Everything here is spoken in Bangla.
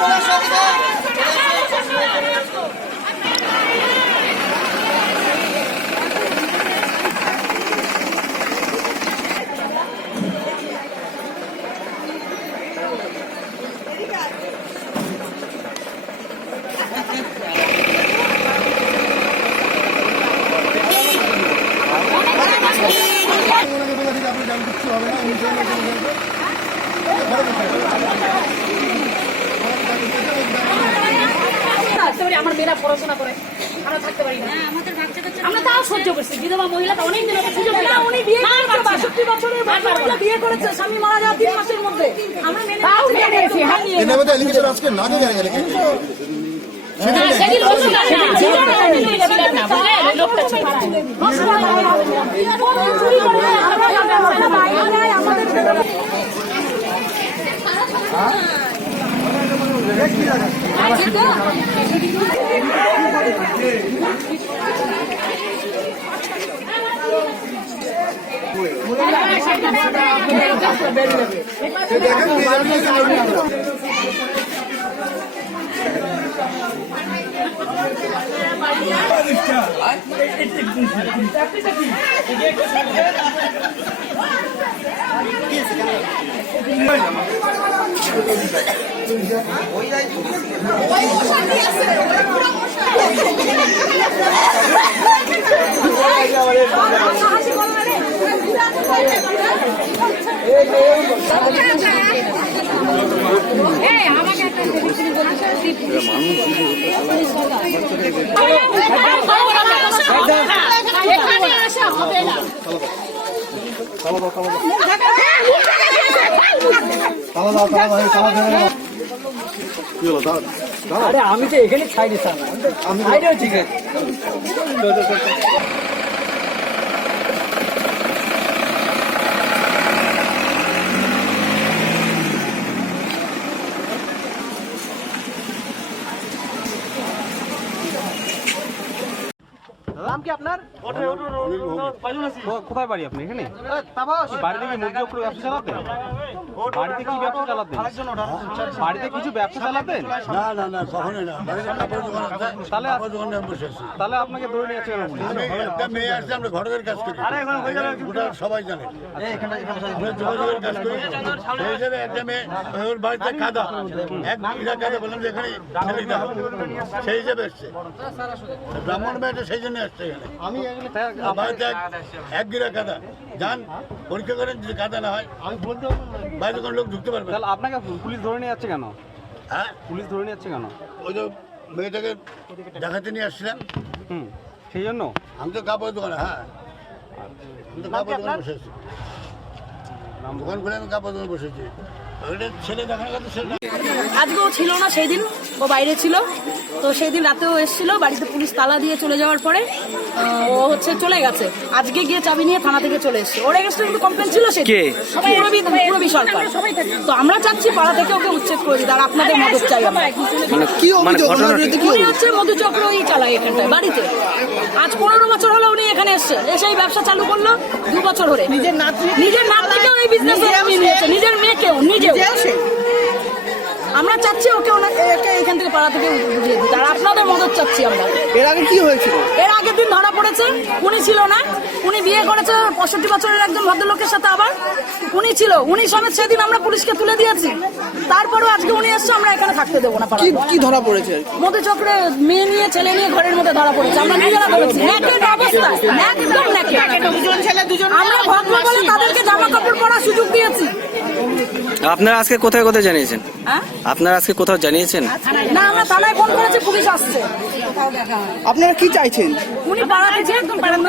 থাকতে পারি আমার মেয়েরা পড়াশোনা করে আমরা থাকতে পারি না আমাদের বাচ্চা কাচ্চা আমরা তাও সহ্য করছি বিধবা মহিলাকে অনেক দিন সুযোগ উনি বিয়ে করেছে বাষট্টি বছরের বাচ্চা বিয়ে করেছে স্বামী মারা যাওয়ার তিন মাসের মধ্যে আমরা মেনে তাও মেনে নিয়েছি হার নিয়ে এনে মধ্যে এলিগেশন আজকে না দিয়ে গেলে সেদিন লোক না ছিল না আমি ছিলাম না বুঝলে ওই লোকটা ছিল এখানে আসা হবে না আরে আমি তো এখানে দিতাম আমি ঠিক আছে। নাম কি আপনার? কোথায় বাড়ি আপনি এখানে? বাড়িতে কি মুরগি ব্যবসা চালাতেন? বাড়িতে কি ব্যবসা চালাতেন? বাড়িতে কিছু ব্যবসা চালাতেন? না না না কখনোই না। বাড়িতে কাপড় দোকান আছে তাহলে কাপড় দোকানে বসে আছি। তাহলে আপনাকে ধরে নিয়ে? আমি একটা মেয়ে আসছে আমরা ঘরের কাজ করি। গোটা সবাই জানে। যোগাযোগের কাজ করি। সেই হিসেবে একটা মেয়ে ওর বাড়িতে কাদা এক বিঘা কাদা বললাম যে এখানে সেই হিসেবে এসছে। ব্রাহ্মণ মেয়েটা সেই জন্য আসছে এখানে আর বাড়িতে এক- এক গিরা কাদা। যান পরীক্ষা করেন যদি কাদা না হয়। আমি বলতে বাইরে কোনো লোক ঢুকতে পারবে তাহলে আপনাকে পুলিশ ধরে নিয়ে যাচ্ছে কেন? হ্যাঁ? পুলিশ ধরে নিয়ে যাচ্ছে কেন? ওই তো মেয়েটাকে দেখাতে নিয়ে আসছিলাম। হুম সেই জন্য? আমি তো কাপড় দোকানে হ্যাঁ। আমি তো কাপড় দোকানে বসেছি দোকান খুলে আমি কাপড় দোকানে বসেছি ছেলে দেখানোর কথা ছেলে আজকেও ছিল না সেই দিন ও বাইরে ছিল। তো সেই দিন রাতেও এসেছিল বাড়িতে পুলিশ তালা দিয়ে চলে যাওয়ার পরে ও হচ্ছে চলে গেছে। আজকে গিয়ে চাবি নিয়ে থানা থেকে চলে এসেছে। ওর এগেস্টে কিন্তু কমপ্লেন ছিল সে কে? পুরবি সরকার তো আমরা চাচ্ছি পাড়া থেকে ওকে উচ্ছেদ করে দিতে আর আপনাদের মদত চাই আমরা। মানে কি মানে ঘটনাটা কি? উনি হচ্ছে মধুচক্রই চালায় এখানটায় বাড়িতে। আজ পনেরো বছর হলো উনি এখানে এসছে। এসে এই ব্যবসা চালু করল দু বছর ধরে। নিজের নাতি নিজের নাতিকেও এই বিজনেস নিয়েছে নিজের মেয়েকেও নিজেও। আমরা চাচ্ছি ওকে ওনা- একে এখান থেকে পাড়া থেকে বুঝিয়ে দিতে। আর আপনাদের মদত চাচ্ছি আমরা। এর আগে কি হয়েছিল? এর আগের দিন ধরা পড়েছে। উনি ছিল না। উনি বিয়ে করেছে পঁয়ষট্টি বছরের একজন ভদ্রলোকের সাথে আবার। উনি ছিল। উনি সমেত সেদিন আমরা পুলিশকে তুলে দিয়েছি। তারপরেও আজকে উনি এসছে আমরা এখানে থাকতে দেবো না। কি কি ধরা পড়েছে মধ্যচক্রে মেয়ে নিয়ে ছেলে নিয়ে ঘরের মধ্যে ধরা পড়েছে। আমরা নিজেরা অবস্থা একদম ন্যাকেড দুজন ছেলে দুজন আমরা ভদ্র বলে তাদেরকে জামা কাপড় পরার সুযোগ দিয়েছি। আপনারা আজকে কোথায় কোথায় জানিয়েছেন? হ্যাঁ? আপনারা আজকে কোথাও জানিয়েছেন? না আমরা থানায় ফোন করেছি পুলিশ আসছে। আপনারা কি চাইছেন? উনি পাড়াতে যে একদম পাড়ার